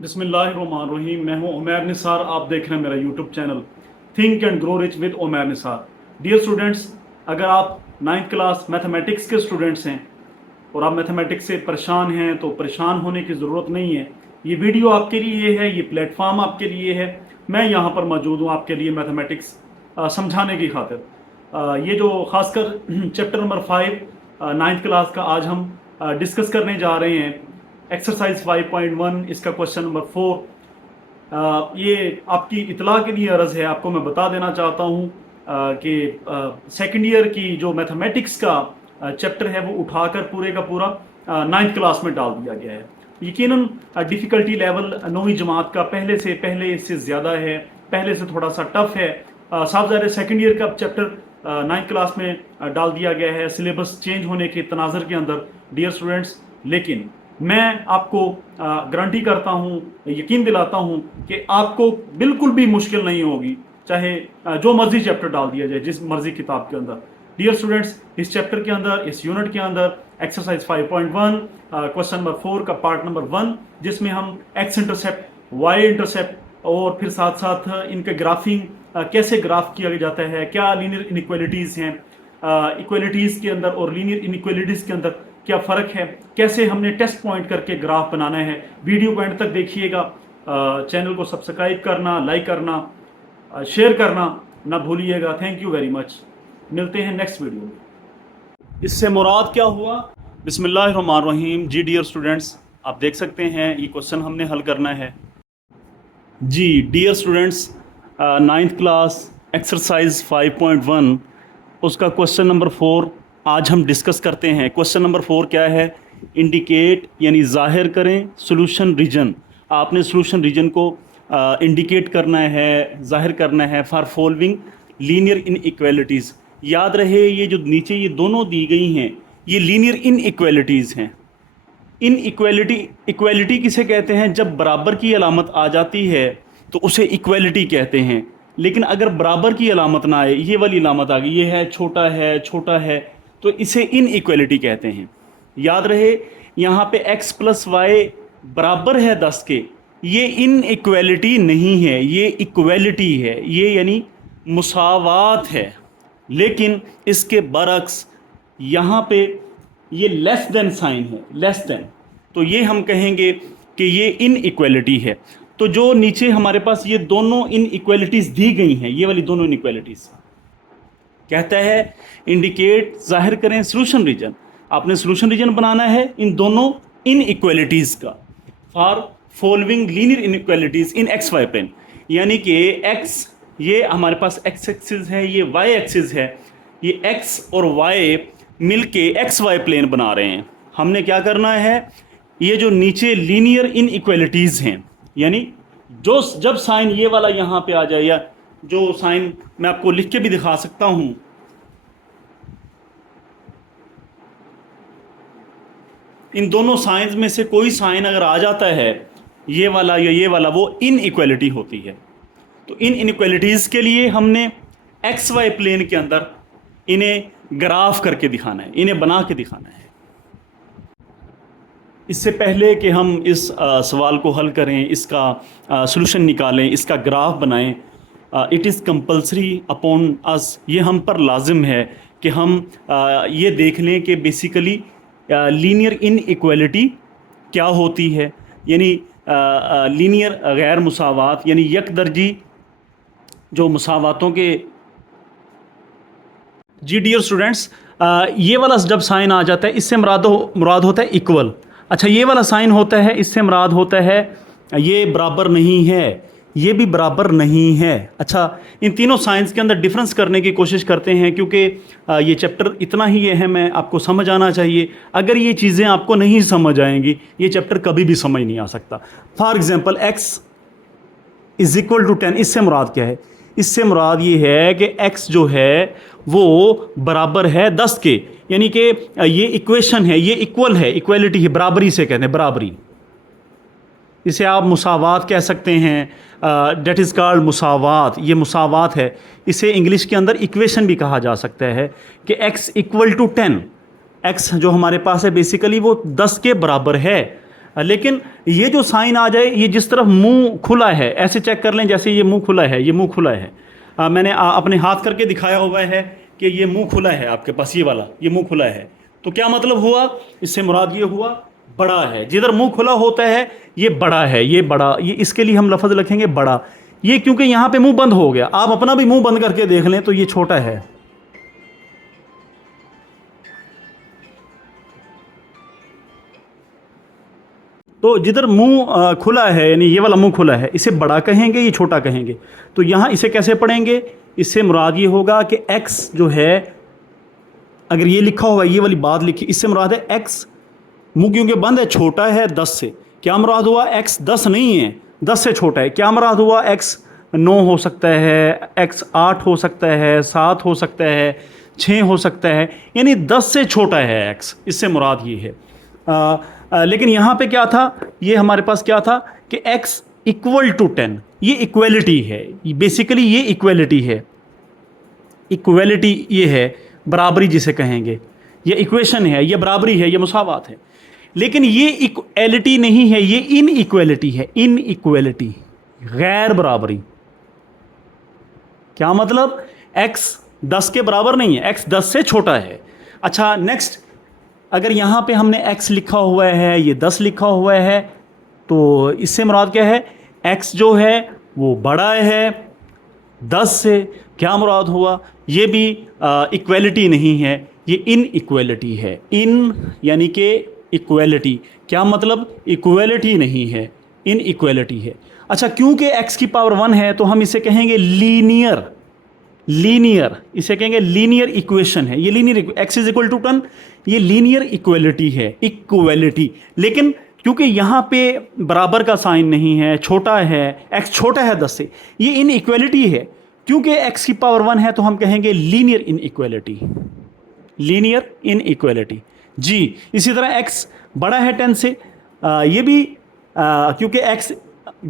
बिस्मिल्लाहिर्रहमानिर्रहीम। मैं हूं उमैर निसार। आप देख रहे हैं मेरा YouTube channel think and grow rich with Umair Nisar. Dear students, अगर आप 9th क्लास मैथमेटिक्स के स्टूडेंट्स हैं और आप मैथमेटिक्स से परेशान हैं तो परेशान होने की ज़रूरत नहीं है। ये वीडियो आपके लिए है, ये प्लेटफॉर्म आपके लिए है। मैं यहाँ पर मौजूद हूँ आपके लिए मैथमेटिक्स समझाने की खातिर। ये जो खासकर चैप्टर नंबर 5 9th क्लास का आज हम डिस्कस करने जा रहे हैं। एक्सरसाइज 5.1 इसका क्वेश्चन नंबर 4। ये आपकी इतला के लिए अर्ज़ है। आपको मैं बता देना चाहता हूँ कि सेकेंड ईयर की जो मैथमेटिक्स का चैप्टर है वो उठाकर पूरे का पूरा 9th क्लास में डाल दिया गया है। यकीनन डिफ़िकल्टी लेवल 9वीं जमात का पहले इससे ज़्यादा है, पहले से थोड़ा सा टफ है। साफ ज़ाहिर सेकेंड ईयर का चैप्टर 9th क्लास में डाल दिया गया है सिलेबस चेंज होने के तनाज़र के अंदर। डियर स्टूडेंट्स, लेकिन मैं आपको गारंटी करता हूँ, यकीन दिलाता हूँ कि आपको बिल्कुल भी मुश्किल नहीं होगी, चाहे जो मर्जी चैप्टर डाल दिया जाए जिस मर्जी किताब के अंदर। डियर स्टूडेंट्स, इस चैप्टर के अंदर, इस यूनिट के अंदर एक्सरसाइज 5.1 क्वेश्चन नंबर 4 का पार्ट नंबर 1, जिसमें हम एक्स इंटरसेप्ट, वाई इंटरसेप्ट और फिर साथ साथ इनके ग्राफिंग कैसे ग्राफ किया जाता है, क्या लीनियर इनइक्वालिटीज़ हैं, इक्वालिटीज़ के अंदर और लीनियर इनइक्वालिटीज़ के अंदर क्या फ़र्क है, कैसे हमने टेस्ट पॉइंट करके ग्राफ बनाना है। वीडियो को एंड तक देखिएगा। चैनल को सब्सक्राइब करना, लाइक करना, शेयर करना ना भूलिएगा। Thank you very much. मिलते हैं नेक्स्ट वीडियो में। इससे मुराद क्या हुआ? बिस्मिल्लाहिर्रहमानिर्रहीम। जी डियर स्टूडेंट्स, आप देख सकते हैं ये क्वेश्चन हमने हल करना है। जी dear students, 9th class exercise 5.1 उसका क्वेश्चन नंबर 4 आज हम डिस्कस करते हैं। क्वेश्चन नंबर 4 क्या है? इंडिकेट यानी ज़ाहिर करें सॉल्यूशन रीजन। आपने सॉल्यूशन रीजन को इंडिकेट करना है, ज़ाहिर करना है फॉर फॉलोइंग लीनियर इनइक्वालिटीज़। याद रहे ये जो नीचे ये दोनों दी गई हैं ये लीनियर इनइक्वालिटीज़ हैं। इक्वालिटी किसे कहते हैं? जब बराबर की अलामत आ जाती है तो उसे इक्वालिटी कहते हैं। लेकिन अगर बराबर की अलामत ना आए, ये वाली अलामत आ गई, ये है छोटा है, तो इसे इनइक्वालिटी कहते हैं। याद रहे यहाँ पे x प्लस वाई बराबर है 10 के, ये इनइक्वालिटी नहीं है, ये इक्वालिटी है, ये यानी मुसावात है। लेकिन इसके बरक्स यहाँ पे ये लेस देन साइन है, लेस देन, तो ये हम कहेंगे कि ये इनइक्वालिटी है। तो जो नीचे हमारे पास ये दोनों इनइक्वालिटीज़ दी गई हैं, ये वाली दोनों इनइक्वालिटीज़, कहता है इंडिकेट ज़ाहिर करें सॉल्यूशन रीजन। आपने सॉल्यूशन रीजन बनाना है इन दोनों इनइक्वालिटीज़ का for following linear inequalities in x y plane. यानी कि एक्स, ये हमारे पास एक्स एक्सिस है, ये वाई एक्सिस है, ये एक्स और वाई मिलके एक्स वाई प्लेन बना रहे हैं। हमने क्या करना है, ये जो नीचे लीनियर इनइक्वालिटीज़ हैं, यानी जो जब साइन ये वाला यहाँ पे आ जाए, या जो साइन मैं आपको लिख के भी दिखा सकता हूं, इन दोनों साइंस में से कोई साइन अगर आ जाता है, ये वाला या ये वाला, वो इनइक्वालिटी होती है। तो इन इनइक्वालिटीज़ के लिए हमने एक्स वाई प्लेन के अंदर इन्हें ग्राफ करके दिखाना है, इन्हें बना के दिखाना है। इससे पहले कि हम इस सवाल को हल करें, इसका सॉल्यूशन निकालें, इसका ग्राफ बनाएं, it is compulsory upon us, ये हम पर लाजिम है कि हम ये देख लें कि बेसिकली लीनियर इनइक्वालिटी क्या होती है। यानी लीनियर गैर मुसावात, यानी यकदर्जी जो मुसावातों के। जी डियर स्टूडेंट्स, ये वाला जब साइन आ जाता है इससे मुराद होता है इक्वल। अच्छा, ये वाला साइन होता है, इससे मुराद होता है ये बराबर नहीं है, ये भी बराबर नहीं है। अच्छा, इन तीनों साइंस के अंदर डिफरेंस करने की कोशिश करते हैं, क्योंकि ये चैप्टर इतना ही ये है, मैं आपको समझ आना चाहिए। अगर ये चीज़ें आपको नहीं समझ आएंगी, ये चैप्टर कभी भी समझ नहीं आ सकता। For example x is equal to 10, इससे मुराद क्या है? इससे मुराद ये है कि x जो है वो बराबर है 10 के, यानी कि ये इक्वेशन है, ये इक्वल है, इक्वलिटी है, बराबरी से कहते हैं, बराबरी। इसे आप मुसावात कह सकते हैं, डेट इज़ कॉल्ड मुसावात, ये मुसावात है। इसे इंग्लिश के अंदर इक्वेशन भी कहा जा सकता है कि x इक्वल टू 10, x जो हमारे पास है बेसिकली वो 10 के बराबर है। लेकिन ये जो साइन आ जाए, ये जिस तरफ मुंह खुला है, ऐसे चेक कर लें जैसे ये मुंह खुला है, ये मुंह खुला है। मैंने अपने हाथ करके दिखाया हुआ है कि ये मुंह खुला है आपके पास, ये वाला ये मुंह खुला है। तो क्या मतलब हुआ, इससे मुराद ये हुआ बड़ा है। जिधर मुंह खुला होता है ये बड़ा है, ये बड़ा, ये इसके लिए हम लफ्ज़ लिखेंगे बड़ा। ये क्योंकि यहाँ पे मुंह बंद हो गया, आप अपना भी मुंह बंद करके देख लें तो ये छोटा है। तो जिधर मुंह खुला है, यानी ये वाला मुंह खुला है, इसे बड़ा कहेंगे, ये छोटा कहेंगे। तो यहाँ इसे कैसे पढ़ेंगे, इससे मुराद ये होगा कि x जो है, अगर ये लिखा हुआ है, ये वाली बात लिखी, इससे मुराद है x, मुंह क्योंकि बंद है, छोटा है 10 से। क्या मुराद हुआ, x 10 नहीं है, 10 से छोटा है। क्या मुराद हुआ, x 9 हो सकता है, x 8 हो सकता है, 7 हो सकता है, 6 हो सकता है, यानी 10 से छोटा है x, इससे मुराद ये है। लेकिन यहाँ पे क्या था, ये हमारे पास क्या था कि x इक्वल टू 10, ये इक्वलिटी है, बेसिकली ये इक्वलिटी है। इक्वलिटी ये है, बराबरी जिसे कहेंगे, ये इक्वेशन है, ये बराबरी है, ये मुसावात है। लेकिन ये इक्वलिटी नहीं है, ये इन इक्वलिटी है, इन इक्वलिटी, गैर बराबरी। क्या मतलब, x 10 के बराबर नहीं है, x 10 से छोटा है। अच्छा नेक्स्ट, अगर यहाँ पे हमने x लिखा हुआ है, ये 10 लिखा हुआ है, तो इससे मुराद क्या है, x जो है वो बड़ा है 10 से। क्या मुराद हुआ, ये भी इक्वलिटी नहीं है, ये इन इक्वलिटी है। इन यानी कि इक्वलिटी, क्या मतलब, इक्वलिटी नहीं है, इन इक्वलिटी है। अच्छा, क्योंकि x की पावर 1 है तो हम इसे कहेंगे लीनियर, लीनियर, इसे कहेंगे लीनियर इक्वेशन है। ये linear, x is equal to 10, ये लीनियर इक्वलिटी है, इक्वलिटी। लेकिन क्योंकि यहाँ पे बराबर का साइन नहीं है, छोटा है, x छोटा है 10 से, ये इन इक्वलिटी है। क्योंकि x की पावर 1 है तो हम कहेंगे linear inequality, linear inequality. जी, इसी तरह x बड़ा है 10 से, ये भी क्योंकि x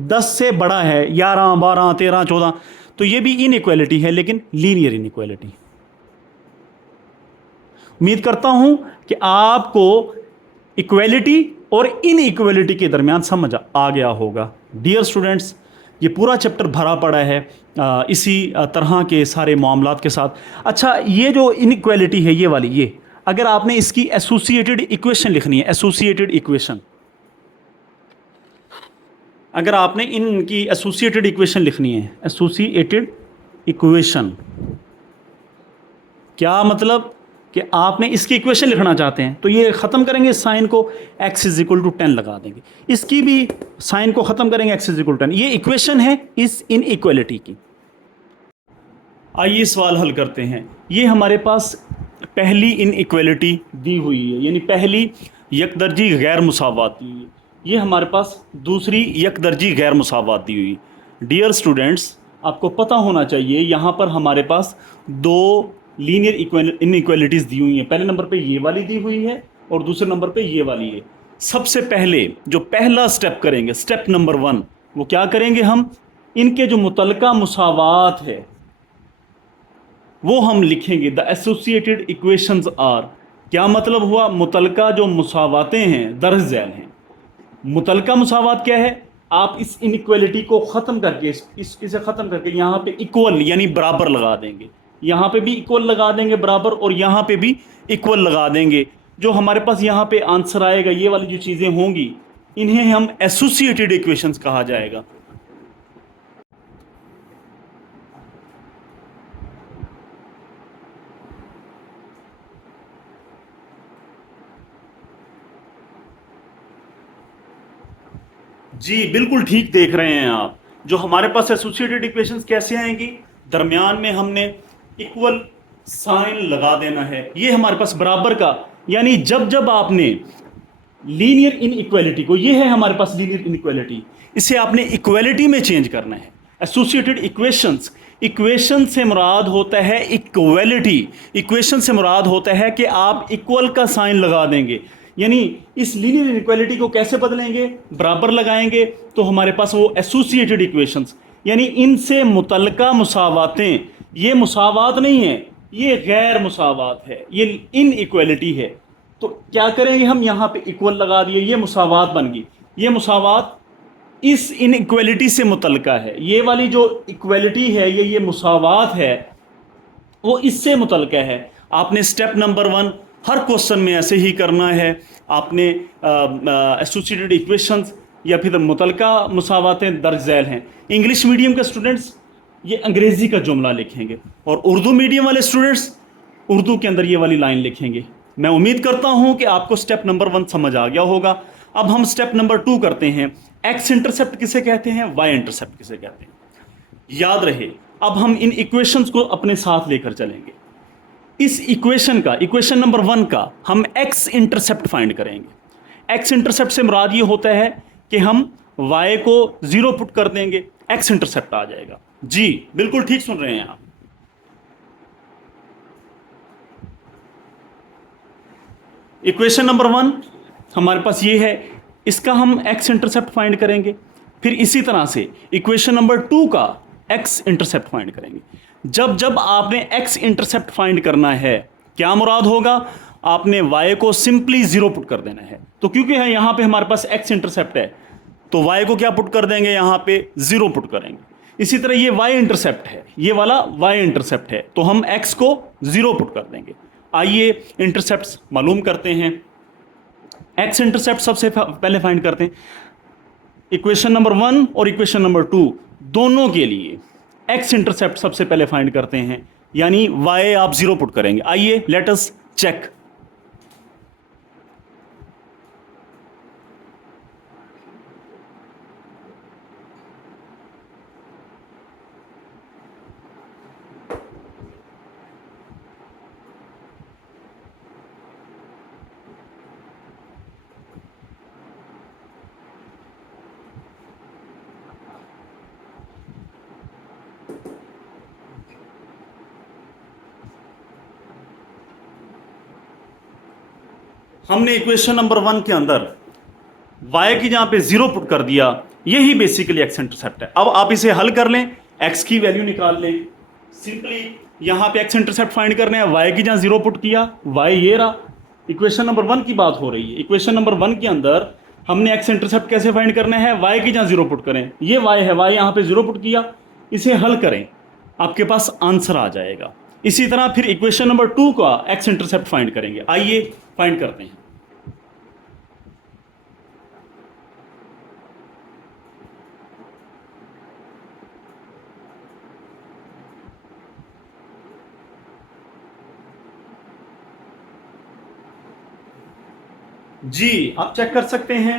10 से बड़ा है, 11 12 13 14, तो ये भी इन इक्वलिटी है, लेकिन लीनियर इन इक्वलिटी। उम्मीद करता हूं कि आपको इक्वलिटी और इन इक्वलिटी के दरमियान समझ आ गया होगा। डियर स्टूडेंट्स, ये पूरा चैप्टर भरा पड़ा है इसी तरह के सारे मामलात के साथ। अच्छा, ये जो इनइक्वालिटी है, ये वाली, ये अगर आपने इसकी एसोसिएटेड इक्वेशन लिखनी है, एसोसिएटेड इक्वेशन, अगर आपने इनकी एसोसिएटेड इक्वेशन लिखनी है, एसोसिएटेड इक्वेशन, क्या मतलब कि आपने इसकी इक्वेशन लिखना चाहते हैं, तो ये ख़त्म करेंगे साइन को, x इज इक्वल टू 10 लगा देंगे। इसकी भी साइन को ख़त्म करेंगे, x इज इक्वल टू 10। ये इक्वेशन है इस इन इक्वलिटी की। आइए सवाल हल करते हैं। ये हमारे पास पहली इन इक्वलिटी दी हुई है, यानी पहली यकदर्जी गैर मुसावात दी हुई है। ये हमारे पास दूसरी यकदर्जी गैर मुसावात दी हुई है। डियर स्टूडेंट्स, आपको पता होना चाहिए यहाँ पर हमारे पास दो लीनियर इनइक्वालिटीज़ दी हुई हैं। पहले नंबर पे ये वाली दी हुई है और दूसरे नंबर पे ये वाली है। सबसे पहले जो पहला स्टेप करेंगे, स्टेप नंबर 1, वो क्या करेंगे, हम इनके जो मुतलका मुसावात है वो हम लिखेंगे। द एसोसिएटेड इक्वेशंस आर, क्या मतलब हुआ, मुतलका जो मुसावातें हैं दर्ज झैल हैं। मुतलका मुसावात क्या है, आप इस इनइक्वालिटी को ख़त्म करके इसे ख़त्म करके यहाँ पे इक्वल यानी बराबर लगा देंगे, यहाँ पे भी इक्वल लगा देंगे बराबर, और यहाँ पे भी इक्वल लगा देंगे। जो हमारे पास यहाँ पे आंसर आएगा, ये वाली जो चीज़ें होंगी, इन्हें हम एसोसिएटेड इक्वेशंस कहा जाएगा। जी बिल्कुल ठीक देख रहे हैं आप। जो हमारे पास एसोसिएटेड इक्वेशंस कैसे आएंगी, दरमियान में हमने इक्वल साइन लगा देना है। ये हमारे पास बराबर का, यानी जब जब आपने लीनियर इनइक्वालिटी को, ये है हमारे पास लीनियर इनइक्वालिटी, इसे आपने इक्वालिटी में चेंज करना है। एसोसिएटेड इक्वेशंस, इक्वेशन से मुराद होता है इक्वालिटी, इक्वेशन से मुराद होता है कि आप इक्वल का साइन लगा देंगे। यानी इस लीनियर इनइक्वालिटी को कैसे बदलेंगे, बराबर लगाएंगे, तो हमारे पास वो एसोसिएटेड इक्वेशंस, यानी इनसे मुतलका मुसावातें, ये मुसावात नहीं है, ये गैर मुसावात है, ये इन इक्वालिटी है। तो क्या करेंगे हम, यहां पे इक्वल लगा दिए, ये मुसावात बन गई। ये मुसावात इस इनइक्वालिटी से मुतल्लिका है, ये वाली जो इक्वालिटी है, ये मुसावात है, वो इससे मुतल्लिका है। आपने स्टेप नंबर 1 हर क्वेश्चन में ऐसे ही करना है। आपने एसोसिएटेड इक्वेशंस या फिर मुतल्लिका मुसावातें दर्ज झैल हैं। इंग्लिश मीडियम के स्टूडेंट्स ये अंग्रेजी का जुमला लिखेंगे, और उर्दू मीडियम वाले स्टूडेंट्स उर्दू के अंदर ये वाली लाइन लिखेंगे। मैं उम्मीद करता हूं कि आपको स्टेप नंबर 1 समझ आ गया होगा। अब हम स्टेप नंबर 2 करते हैं। एक्स इंटरसेप्ट किसे कहते हैं, वाई इंटरसेप्ट किसे कहते हैं, याद रहे। अब हम इन इक्वेशंस को अपने साथ लेकर चलेंगे। इस इक्वेशन का, इक्वेशन नंबर 1 का हम एक्स इंटरसेप्ट फाइंड करेंगे। एक्स इंटरसेप्ट से मुराद ये होता है कि हम y को 0 पुट कर देंगे, एक्स इंटरसेप्ट आ जाएगा। जी बिल्कुल ठीक सुन रहे हैं आप। इक्वेशन नंबर 1 हमारे पास ये है, इसका हम एक्स इंटरसेप्ट फाइंड करेंगे। फिर इसी तरह से इक्वेशन नंबर 2 का एक्स इंटरसेप्ट फाइंड करेंगे। जब जब आपने एक्स इंटरसेप्ट फाइंड करना है, क्या मुराद होगा, आपने y को सिंपली 0 पुट कर देना है। तो क्योंकि है यहां पे हमारे पास एक्स इंटरसेप्ट है, तो y को क्या पुट कर देंगे, यहां पे 0 पुट करेंगे। इसी तरह ये y इंटरसेप्ट है, ये वाला y इंटरसेप्ट है, तो हम x को 0 पुट कर देंगे। आइए इंटरसेप्ट्स मालूम करते हैं। x इंटरसेप्ट सबसे पहले फाइंड करते हैं। इक्वेशन नंबर 1 और इक्वेशन नंबर 2 दोनों के लिए x इंटरसेप्ट सबसे पहले फाइंड करते हैं, यानी y आप 0 पुट करेंगे। आइए लेट अस चेक। हमने इक्वेशन नंबर 1 के अंदर y की जहां पे 0 पुट कर दिया, यही बेसिकली x इंटरसेप्ट है। अब आप इसे हल कर लें, x की वैल्यू निकाल लें। सिंपली यहां पे x इंटरसेप्ट फाइंड करने हैं, y की जहां 0 पुट किया, y ये रहा। इक्वेशन नंबर 1 की बात हो रही है। इक्वेशन नंबर 1 के अंदर हमने x इंटरसेप्ट कैसे फाइंड करना है, y की जहां 0 पुट करें, ये y है, y यहां पे 0 पुट किया, इसे हल करें, आपके पास आंसर आ जाएगा। इसी तरह फिर इक्वेशन नंबर 2 का x इंटरसेप्ट फाइंड करेंगे। आइए फाइंड करते हैं। जी आप चेक कर सकते हैं।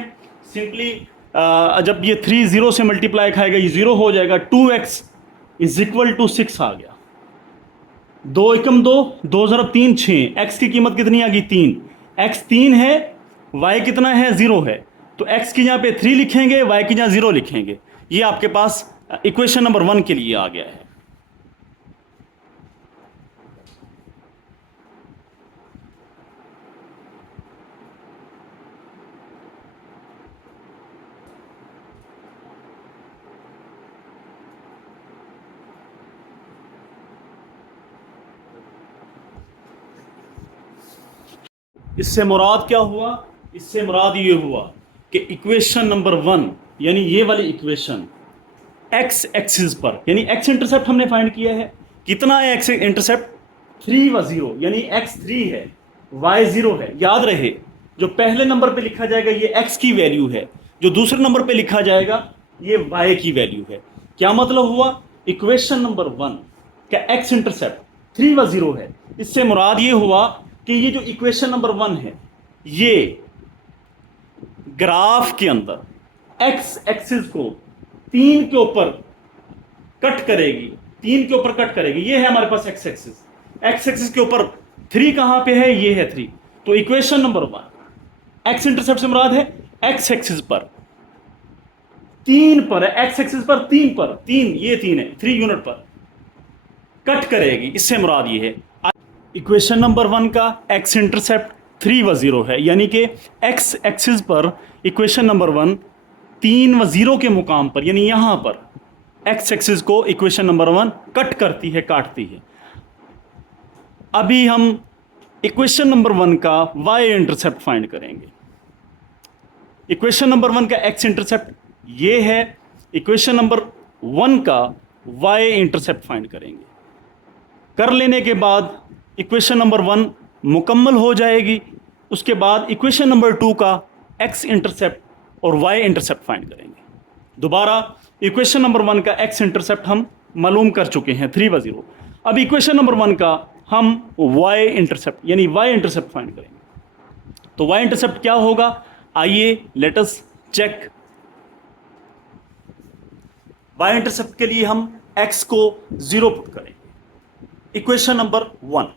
सिंपली जब ये 3 0 से मल्टीप्लाई खाएगा, ये 0 हो जाएगा। 2x इज इक्वल टू 6 आ गया। 2 एकम 2, 2 ज़रब 3 6। x की कीमत कितनी आ गई, 3। x 3 है, y कितना है, 0 है। तो x की जहाँ पे 3 लिखेंगे, y की जहाँ 0 लिखेंगे। ये आपके पास इक्वेशन नंबर 1 के लिए आ गया है। इससे मुराद क्या हुआ, इससे मुराद ये हुआ कि इक्वेशन नंबर 1 यानी ये वाली इक्वेशन x एक्सिस पर, यानी x इंटरसेप्ट हमने फाइंड किया है। कितना है x इंटरसेप्ट, 3 व 0, यानी x 3 है, y 0 है। याद रहे जो पहले नंबर पे लिखा जाएगा ये x की वैल्यू है, जो दूसरे नंबर पे लिखा जाएगा ये y की वैल्यू है। क्या मतलब हुआ, इक्वेशन नंबर 1 का x इंटरसेप्ट 3 व 0 है। इससे मुराद ये हुआ कि ये जो इक्वेशन नंबर 1 है, ये ग्राफ के अंदर x एक्सिस को 3 के ऊपर कट करेगी, 3 के ऊपर कट करेगी। ये है हमारे पास x एक्सिस, x एक्सिस के ऊपर 3 कहां पे है, ये है 3। तो इक्वेशन नंबर 1 x इंटरसेप्ट से मुराद है x एक्सिस पर 3 पर है, x एक्सिस पर 3 पर, 3 ये 3 है, 3 यूनिट पर कट करेगी, इससे मुराद ये है। इक्वेशन नंबर 1 का x इंटरसेप्ट 3 व 0 है, यानी कि x एक्सिस पर इक्वेशन नंबर 1 3 व 0 के मुकाम पर, यानी यहां पर x एक्सिस को इक्वेशन नंबर 1 कट करती है, काटती है। अभी हम इक्वेशन नंबर 1 का y इंटरसेप्ट फाइंड करेंगे। इक्वेशन नंबर 1 का x इंटरसेप्ट ये है, इक्वेशन नंबर 1 का y इंटरसेप्ट फाइंड करेंगे। कर लेने के बाद इक्वेशन नंबर 1 मुकम्मल हो जाएगी। उसके बाद इक्वेशन नंबर 2 का x इंटरसेप्ट और y इंटरसेप्ट फाइंड करेंगे। दोबारा इक्वेशन नंबर 1 का x इंटरसेप्ट हम मालूम कर चुके हैं 3 व 0। अब इक्वेशन नंबर 1 का हम y इंटरसेप्ट यानी y इंटरसेप्ट फाइंड करेंगे। तो y इंटरसेप्ट क्या होगा, आइए let us check. y intercept के लिए हम x को 0 पुट करेंगे। इक्वेशन नंबर 1,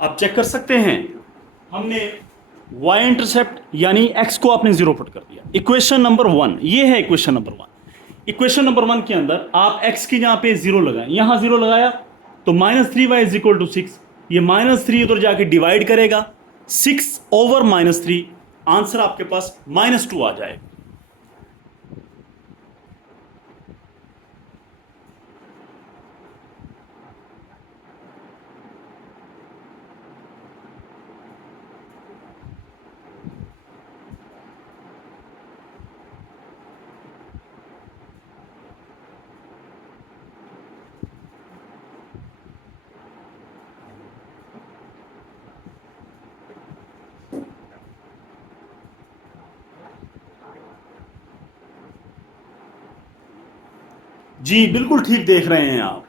आप चेक कर सकते हैं हमने y इंटरसेप्ट यानी x को आपने 0 पुट कर दिया। इक्वेशन नंबर 1 ये है इक्वेशन नंबर 1। इक्वेशन नंबर 1 के अंदर आप x की यहां पे 0 लगाएं, यहां 0 लगाया तो -3y = 6। ये -3 उधर जाके डिवाइड करेगा, 6/-3, आंसर आपके पास -2 आ जाएगा। जी बिल्कुल ठीक देख रहे हैं आप।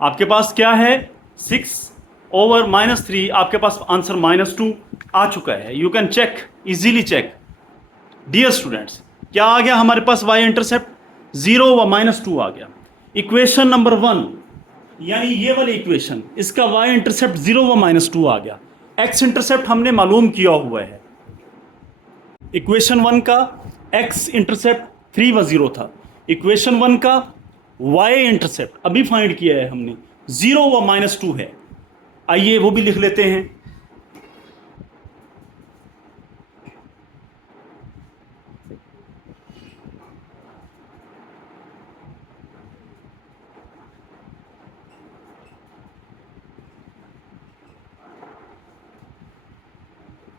आपके पास क्या है, 6/-3, आपके पास आंसर -2 आ चुका है। You can check, easily check. Dear students, क्या आ गया हमारे पास y इंटरसेप्ट 0 व -2 आ गया। इक्वेशन नंबर 1 यानी ये वाली इक्वेशन, इसका y इंटरसेप्ट 0 व -2 आ गया। x इंटरसेप्ट हमने मालूम किया हुआ है। इक्वेशन 1 का x इंटरसेप्ट 3 व 0 था। इक्वेशन 1 का y इंटरसेप्ट अभी फाइंड किया है हमने, 0 व -2 है। आइए वो भी लिख लेते हैं।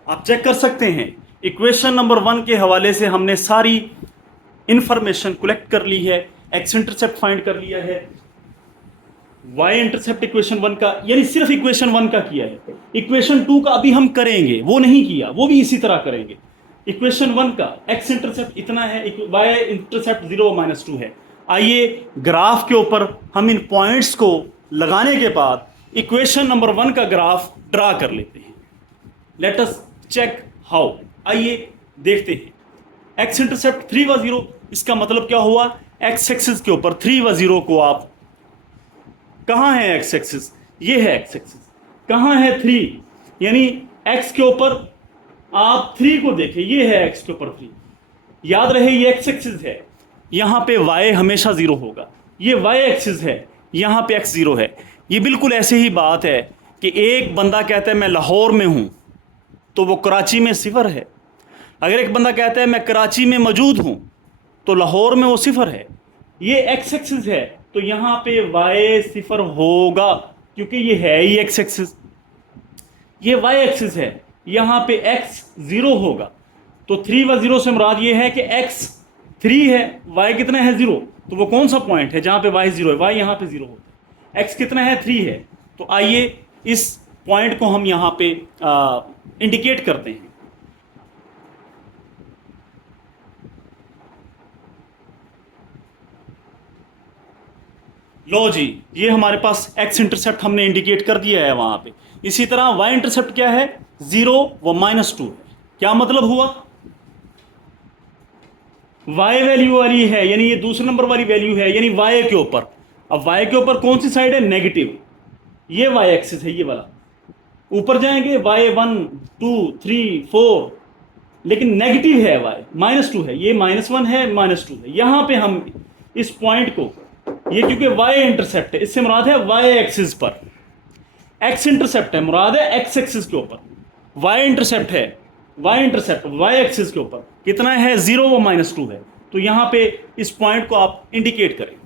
आप चेक कर सकते हैं इक्वेशन नंबर 1 के हवाले से हमने सारी इंफॉर्मेशन कलेक्ट कर ली है। एक्स इंटरसेप्ट फाइंड कर लिया है, वाई इंटरसेप्ट इक्वेशन 1 का यानी सिर्फ इक्वेशन 1 का किया है। इक्वेशन 2 का अभी हम करेंगे, वो नहीं किया, वो भी इसी तरह करेंगे। इक्वेशन 1 का एक्स इंटरसेप्ट इतना है, वाई इंटरसेप्ट 0 व -2 है। आइए ग्राफ के ऊपर हम इन पॉइंट्स को लगाने के बाद इक्वेशन नंबर 1 का ग्राफ ड्रा कर लेते हैं। Let us check how. आइए देखते हैं। एक्स इंटरसेप्ट 3 व 0, इसका मतलब क्या हुआ, एक्स एक्सिस के ऊपर 3 व 0 को आप, कहां है एक्स एक्सिस, ये है एक्स एक्सिस, कहां है 3, यानी एक्स के ऊपर आप 3 को देखें, ये है एक्स के ऊपर 3। याद रहे ये एक्स एक्सिस है, यहां पे वाई हमेशा 0 होगा। ये वाई एक्सिस है, यहां पे एक्स 0 है। ये बिल्कुल ऐसे ही बात है कि एक बंदा कहता है मैं लाहौर में हूं तो वो कराची में 0 है। अगर एक बंदा कहता है मैं कराची में मौजूद हूं तो लाहौर में वो 0 है। ये एक्स एक्सिस है तो यहां पे वाई 0 होगा क्योंकि ये है ही एक्स एक्सिस। ये वाई एक्सिस है, यहां पे एक्स 0 होगा। तो 3 व 0 से मुराद ये है कि एक्स 3 है, वाई कितना है 0। तो वो कौन सा पॉइंट है जहां पे वाई 0 है, वाई यहां पे 0 होता है। एक्स कितना है 3 है। तो आइए इस पॉइंट को हम यहां पे इंडिकेट करते हैं। लो जी, ये हमारे पास एक्स इंटरसेप्ट हमने इंडिकेट कर दिया है वहां पे। इसी तरह वाई इंटरसेप्ट क्या है, 0 व -2 है। क्या मतलब हुआ, वाई वैल्यू वाली है, यानी ये दूसरे नंबर वाली वैल्यू है, यानी वाई के ऊपर। अब वाई के ऊपर कौन सी साइड है, नेगेटिव। ये वाई एक्सिस है, ये वाला। ऊपर जाएंगे y 1 2 3 4, लेकिन नेगेटिव है y, -2 है, ये -1 है, -2 है। यहां पे हम इस पॉइंट को, ये क्योंकि y इंटरसेप्ट है, इससे मुराद है y एक्सिस पर, x इंटरसेप्ट है, मुराद है x एक्सिस के ऊपर, y इंटरसेप्ट है, y इंटरसेप्ट y एक्सिस के ऊपर कितना है, 0 व -2 है। तो यहां पे इस पॉइंट को आप इंडिकेट करें।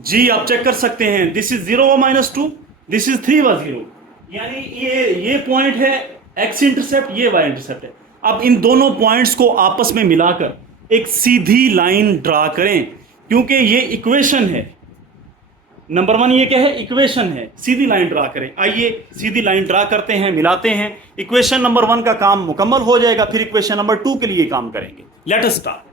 जी आप चेक कर सकते हैं, दिस इज 0 व -2, दिस इज 3 व 0, यानी ये पॉइंट है x इंटरसेप्ट, ये y इंटरसेप्ट है। अब इन दोनों पॉइंट्स को आपस में मिलाकर एक सीधी लाइन ड्रा करें, क्योंकि ये इक्वेशन है। नंबर 1 ये क्या है, इक्वेशन है, सीधी लाइन ड्रा करें। आइए सीधी लाइन ड्रा करते हैं, मिलाते हैं, इक्वेशन नंबर 1 का काम मुकम्मल हो जाएगा, फिर इक्वेशन नंबर 2 के लिए काम करेंगे। Let us start.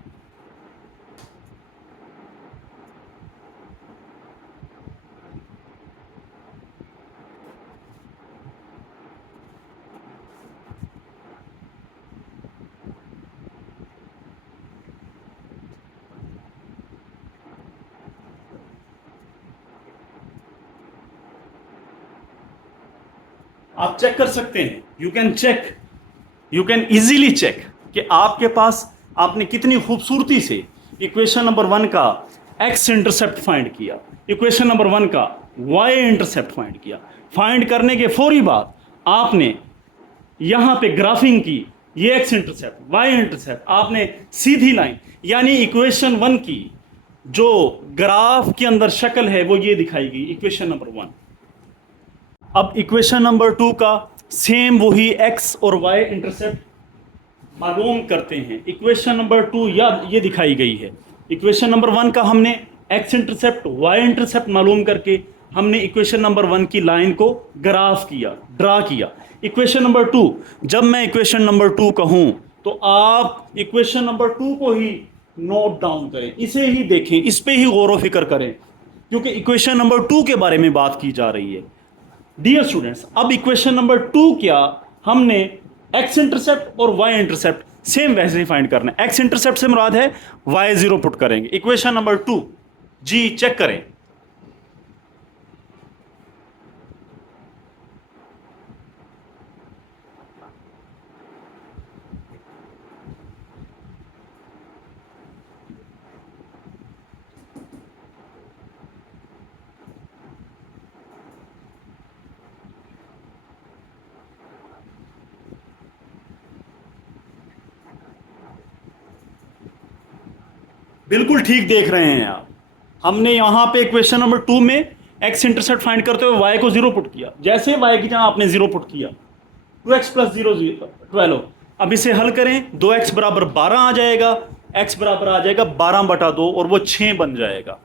आप चेक कर सकते हैं, यू कैन इजीली चेक कि आपके पास आपने कितनी खूबसूरती से इक्वेशन नंबर 1 का x इंटरसेप्ट फाइंड किया, इक्वेशन नंबर 1 का y इंटरसेप्ट फाइंड किया। फाइंड करने के फौरी बाद आपने यहां पे ग्राफिंग की, ये x इंटरसेप्ट y इंटरसेप्ट, आपने सीधी लाइन, यानी इक्वेशन 1 की जो ग्राफ के अंदर शक्ल है वो ये दिखाई गई, इक्वेशन नंबर 1। अब इक्वेशन नंबर 2 का सेम वही x और y इंटरसेप्ट मालूम करते हैं। इक्वेशन नंबर 2 ये दिखाई गई है। इक्वेशन नंबर 1 का हमने x इंटरसेप्ट y इंटरसेप्ट मालूम करके हमने इक्वेशन नंबर 1 की लाइन को ग्राफ किया, ड्रा किया। इक्वेशन नंबर 2, जब मैं इक्वेशन नंबर 2 कहूं तो आप इक्वेशन नंबर 2 को ही नोट डाउन करें, इसे ही देखें, इस पे ही गौर व फिक्र करें, क्योंकि इक्वेशन नंबर 2 के बारे में बात की जा रही है। डियर स्टूडेंट्स, अब इक्वेशन नंबर 2 क्या, हमने x इंटरसेप्ट और y इंटरसेप्ट सेम वैसे ही फाइंड करना है। x इंटरसेप्ट से मुराद है y0 पुट करेंगे। इक्वेशन नंबर 2 जी चेक करें। बिल्कुल ठीक देख रहे हैं आप। हमने यहां पे इक्वेशन नंबर 2 में x इंटरसेप्ट फाइंड करते हुए y को 0 पुट किया। जैसे y की जगह आपने 0 पुट किया, 2x + 0 12। अब इसे हल करें, 2x बराबर 12 आ जाएगा, x बराबर आ जाएगा 12/2 और वो 6 बन जाएगा।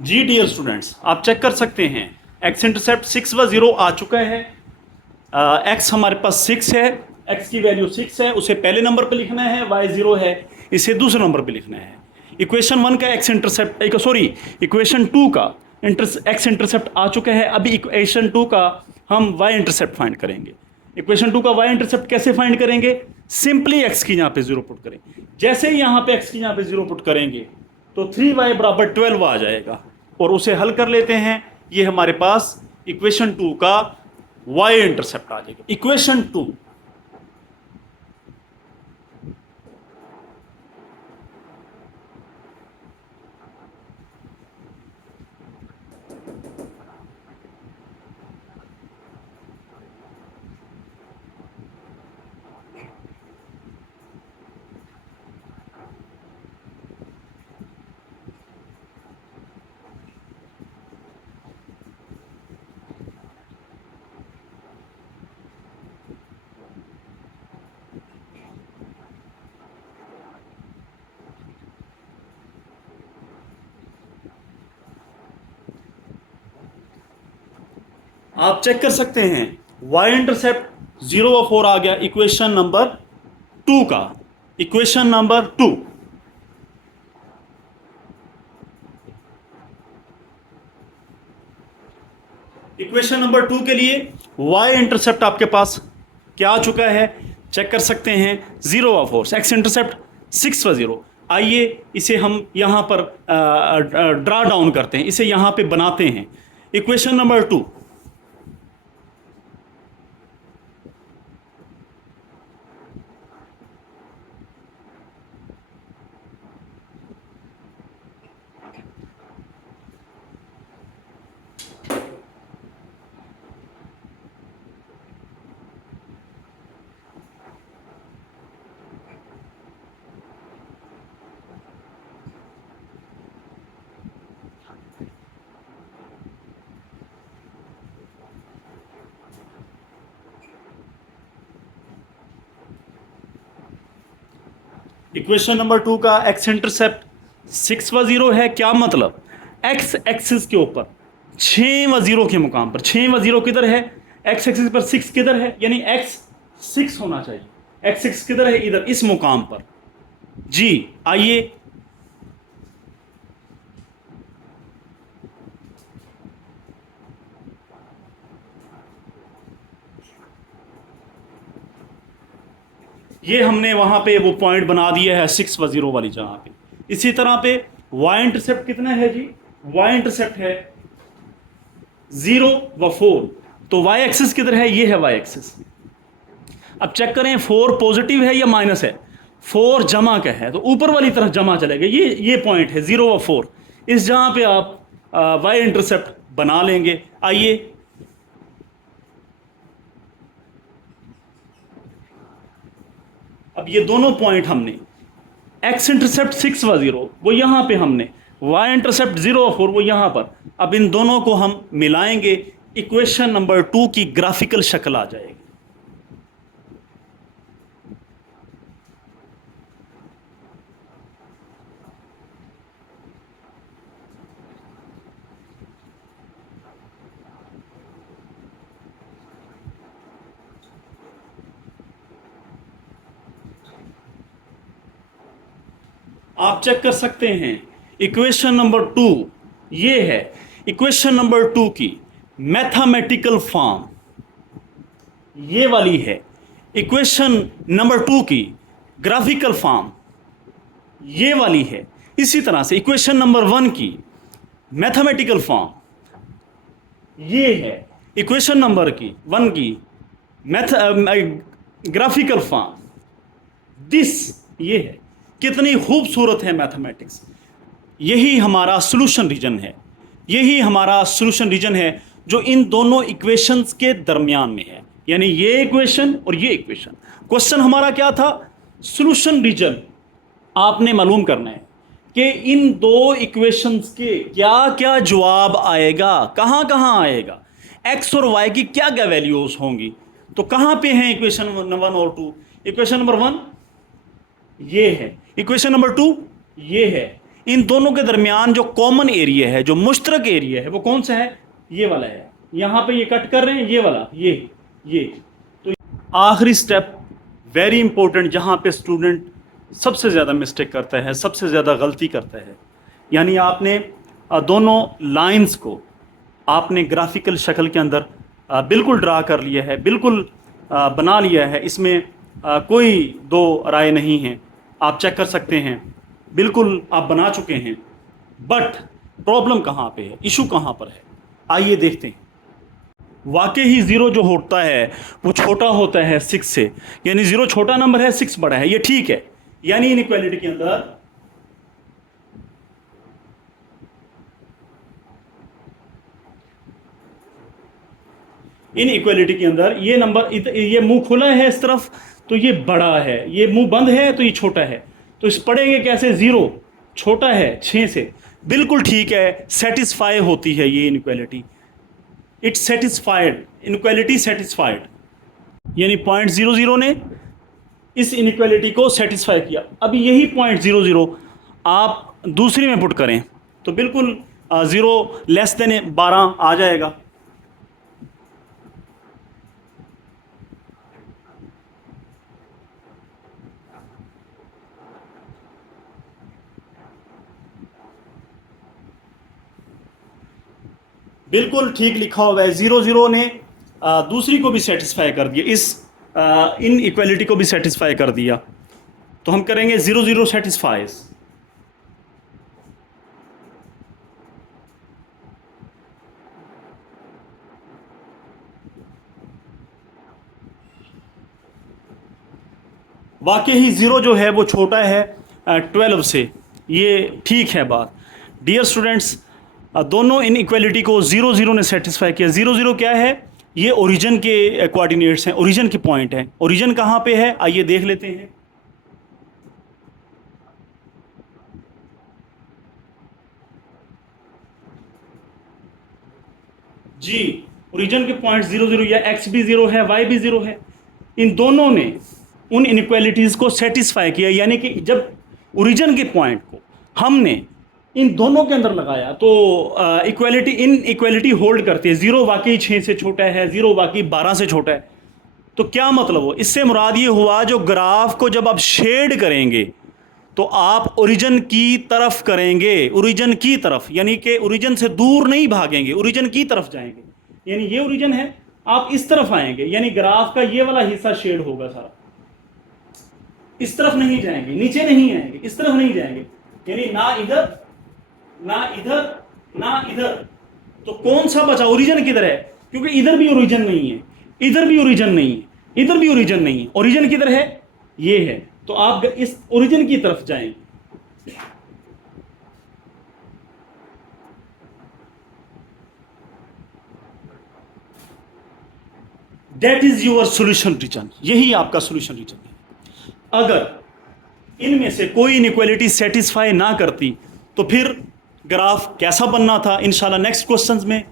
जी डियर स्टूडेंट्स, आप चेक कर सकते हैं, x इंटरसेप्ट 6 व 0 आ चुका है। x हमारे पास 6 है, x की वैल्यू 6 है, उसे पहले नंबर पे लिखना है, y 0 है, इसे दूसरे नंबर पे लिखना है। इक्वेशन 1 का x इंटरसेप्ट, सॉरी इक्वेशन 2 का x इंटरसेप्ट आ चुका है। अभी इक्वेशन 2 का हम y इंटरसेप्ट फाइंड करेंगे। इक्वेशन 2 का y इंटरसेप्ट कैसे फाइंड करेंगे, सिंपली x की यहाँ पे 0 पुट करें। जैसे ही यहाँ पे x की यहाँ पे 0 पुट करेंगे तो 3y बराबर 12 आ जाएगा, और उसे हल कर लेते हैं। ये हमारे पास इक्वेशन 2 का y इंटरसेप्ट आ जाएगा। इक्वेशन 2, आप चेक कर सकते हैं वाई इंटरसेप्ट 0 व 4 आ गया इक्वेशन नंबर 2 का, इक्वेशन नंबर 2। इक्वेशन नंबर 2 के लिए वाई इंटरसेप्ट आपके पास क्या आ चुका है, चेक कर सकते हैं 0 व 4, एक्स इंटरसेप्ट 6 व 0। आइए इसे हम यहां पर ड्रा डाउन करते हैं, इसे यहां पे बनाते हैं। इक्वेशन नंबर 2, इक्वेशन नंबर 2 का एक्स इंटरसेप्ट 6 व 0 है। क्या मतलब, एक्स एक्सिस के ऊपर 6 व 0 के मुकाम पर, 6 व 0 किधर है, एक्स एक्सिस पर 6 किधर है, यानी एक्स 6 होना चाहिए। एक्स 6 किधर है, इधर इस मुकाम पर। जी आइए ये हमने वहां पे वो पॉइंट बना दिया है 6 व 0 वाली जगह पे। इसी तरह पे वाई इंटरसेप्ट कितना है जी, वाई इंटरसेप्ट है 0 व 4। तो वाई एक्सिस किधर है, ये है वाई एक्सिस। अब चेक करें 4 पॉजिटिव है या माइनस है, 4 जमा का है तो ऊपर वाली तरफ जमा चलेगा। ये पॉइंट है 0 व 4, इस जगह पे आप वाई इंटरसेप्ट बना लेंगे। आइए अब ये दोनों पॉइंट हमने एक्स इंटरसेप्ट 6 व 0 वो यहां पे हमने, वाई इंटरसेप्ट 0 व 4 वो यहां पर। अब इन दोनों को हम मिलाएंगे, इक्वेशन नंबर 2 की ग्राफिकल शक्ल आ जाएगी। आप चेक कर सकते हैं इक्वेशन नंबर 2 ये है, इक्वेशन नंबर 2 की मैथमेटिकल फॉर्म ये वाली है, इक्वेशन नंबर 2 की ग्राफिकल फॉर्म ये वाली है। इसी तरह से इक्वेशन नंबर 1 की मैथमेटिकल फॉर्म ये है, इक्वेशन नंबर 1 की मैथ ग्राफिकल फॉर्म दिस ये है। कितनी खूबसूरत है मैथमेटिक्स। यही हमारा सॉल्यूशन रीजन है, यही हमारा सॉल्यूशन रीजन है जो इन दोनों इक्वेशंस के दरमियान में है, यानी ये इक्वेशन और ये इक्वेशन। क्वेश्चन हमारा क्या था, सॉल्यूशन रीजन आपने मालूम करना है कि इन दो इक्वेशंस के क्या क्या जवाब आएगा, कहां कहां आएगा, एक्स और वाई की क्या क्या वैल्यूज होंगी। तो कहां पे हैं इक्वेशन नंबर 1 और 2, इक्वेशन नंबर 1 ये है, इक्वेशन नंबर 2 ये है। इन दोनों के दरमियान जो कॉमन एरिया है, जो मुश्तरक एरिया है, वो कौन सा है, ये वाला है। यहां पे ये कट कर रहे हैं, ये वाला, ये तो आखिरी स्टेप वेरी इंपॉर्टेंट, जहां पे स्टूडेंट सबसे ज़्यादा मिस्टेक करता है, सबसे ज़्यादा गलती करता है। यानी आपने दोनों लाइंस को आपने ग्राफिकल शक्ल के अंदर बिल्कुल ड्रा कर लिया है, बिल्कुल बना लिया है, इसमें कोई दो राय नहीं है। आप चेक कर सकते हैं, बिल्कुल आप बना चुके हैं। बट प्रॉब्लम कहाँ पे है, इशू कहाँ पर है, आइए देखते हैं। वाकई ही ज़ीरो जो होता है वो छोटा होता है 6 से, यानी ज़ीरो छोटा नंबर है, 6 बड़ा है, ये ठीक है। यानी इनइक्वालिटी के अंदर ये नंबर, ये मुंह खुला है इस तरफ तो ये बड़ा है, ये मुंह बंद है तो ये छोटा है। तो इस पढ़ेंगे कैसे, ज़ीरो छोटा है 6 से, बिल्कुल ठीक है, सेटिस्फाई होती है ये inequality, it's satisfied, inequality satisfied, यानी 0.00 ने इस इनइक्वालिटी को सेटिस्फाई किया। अभी यही 0.00 आप दूसरी में पुट करें तो बिल्कुल 0 <12 आ जाएगा। बिल्कुल ठीक लिखा हुआ है। 0 0 ने दूसरी को भी सेटिस्फाई कर दिया, इस इन इक्वलिटी को भी सेटिस्फाई कर दिया। तो हम करेंगे 0 0 सेटिस्फाइज। वाकई ही 0 जो है वो छोटा है 12 से, ये ठीक है बात। डियर स्टूडेंट्स, दोनों इन इक्वलिटी को 0 0 ने सेटिस्फाई किया। 0 0 क्या है? ये ओरिजिन के कोऑर्डिनेट्स हैं, ओरिजिन के पॉइंट हैं। ओरिजिन कहाँ पे है आइए देख लेते हैं। जी, ओरिजिन के पॉइंट 0 0, या एक्स भी 0 है, वाई भी 0 है। इन दोनों ने उन इनइक्वालिटीज़ को सेटिस्फाई किया, यानी कि जब ओरिजिन के पॉइंट को हमने इन दोनों के अंदर लगाया तो इक्वालिटी इन इक्वालिटी होल्ड करती है। 0 वाकई 6 से छोटा है, 0 वाकई 12 से छोटा है। तो क्या मतलब हो, इससे मुराद ये हुआ जो ग्राफ को जब आप शेड करेंगे तो आप ओरिजिन की तरफ करेंगे, ओरिजिन की तरफ, यानी कि ओरिजिन से दूर नहीं भागेंगे, ओरिजिन की तरफ जाएंगे। यानी ये ओरिजिन है, आप इस तरफ आएंगे, यानी ग्राफ का ये वाला हिस्सा शेड होगा सारा। इस तरफ नहीं जाएंगे, नीचे नहीं आएंगे, इस तरफ नहीं जाएंगे, यानी ना इधर ना इधर ना इधर। तो कौन सा बचा? ओरिजिन किधर है? क्योंकि इधर भी ओरिजिन नहीं है, इधर भी ओरिजिन नहीं है, इधर भी ओरिजिन नहीं है। ओरिजिन किधर है? ये है। तो आप इस ओरिजिन की तरफ जाएंगे। That is your solution region, यही आपका सॉल्यूशन रीजन है। अगर इनमें से कोई इनइक्वालिटी सेटिस्फाई ना करती तो फिर ग्राफ कैसा बनना था, इंशाल्लाह नेक्स्ट क्वेश्चंस में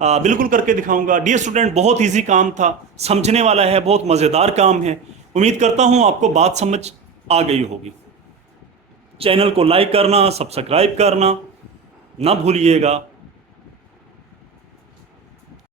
बिल्कुल करके दिखाऊंगा। डियर स्टूडेंट, बहुत इजी काम था, समझने वाला है, बहुत मज़ेदार काम है। उम्मीद करता हूँ आपको बात समझ आ गई होगी। चैनल को लाइक करना, सब्सक्राइब करना ना भूलिएगा।